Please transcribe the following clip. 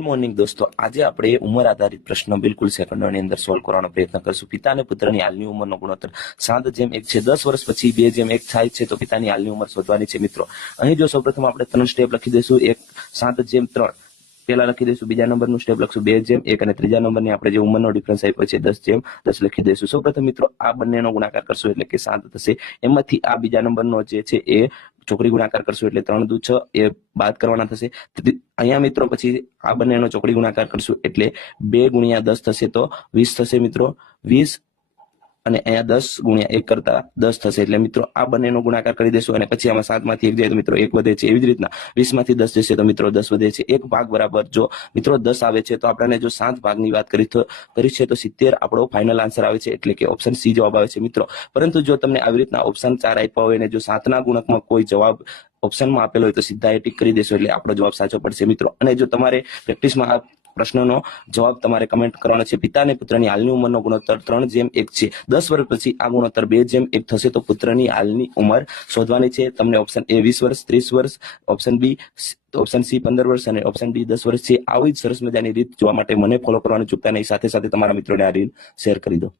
Morning દોસ્તો, આજે આપણે ઉંમર આધારિત પ્રશ્ન બિલકુલ સેકન્ડોની અંદર સોલ્વ કરવાનો પ્રયત્ન કરશું. પિતા અને પુત્રની હાલની ઉંમરનો ગુણોત્તર 7:1 છે. 10 વર્ષ પછી 2:1 થાય છે તો પિતાની હાલની ઉંમર શોધવાની છે. મિત્રો, અહીં જો સૌપ્રથમ આપણે 3 સ્ટેપ લખી દઈશું. એક 7:3 પેલા લખી દઈશું, બીજા નંબરનું સ્ટેપ લખશું 2:1 અને ત્રીજા નંબરની આપણે જે ઉંમરનો ડિફરન્સ આપ્યો છે 10:10 લખી દઈશું. સૌપ્રથમ મિત્રો આ બંનેનો ગુણાકાર કરશું એટલે કે 7 થશે. એમાંથી આ બીજા નંબરનો જે છે એ ચોકડી ગુણાકાર કરશું એટલે 3 દુ 6 એ બાદ કરવાના થશે. અહીંયા મિત્રો પછી આ બંનેનો ચોકડી ગુણાકાર કરશું એટલે 2 × 10 થશે તો 20 થશે મિત્રો. 20 અને અહીંયા 10 × 1 કરતા 10 થશે એટલે મિત્રો આ બંનેનો ગુણાકાર કરી દેશું અને પછી આમાં 7 માંથી 1 જાય તો મિત્રો 1 વધે છે. એવી જ રીતના 20 માંથી 10 જશે તો મિત્રો 10 વધે છે. 1 ભાગ બરાબર જો મિત્રો 10 આવે છે તો આપણને જો 7 ભાગની વાત કરી છે તો 70 આપણો ફાઇનલ આન્સર આવે છે એટલે કે ઓપ્શન સી જવાબ આવે છે મિત્રો. પરંતુ જો તમને આવી રીતના ઓપ્શન 4 આપ્યા હોય અને જો 7ના ગુણકમાં કોઈ જવાબ ઓપ્શનમાં આપેલો હોય તો સીધા એ ટીક કરી દેશો એટલે આપણો જવાબ સાચો પડશે મિત્રો. અને જો તમારે પ્રેક્ટિસમાં આ પ્રશ્નનો જવાબ તમારે કમેન્ટ કરવાનો છે. પિતા અને પુત્રની હાલની ઉંમરનો ગુણોત્તર 3:1 છે. 10 વર્ષ પછી આ ગુણોત્તર 2:1 થશે તો પુત્રની હાલની ઉંમર શોધવાની છે. તમને ઓપ્શન એ 20 વર્ષ, 30 વર્ષ, ઓપ્શન બી, ઓપ્શન સી 15 વર્ષ અને ઓપ્શન ડી 10 વર્ષ છે. આવી જ સરસ મજાની રીત જોવા માટે મને ફોલો કરવાનું ચૂકતા નહીં. સાથે સાથે તમારા મિત્રોને આ રીલ શેર કરી દો.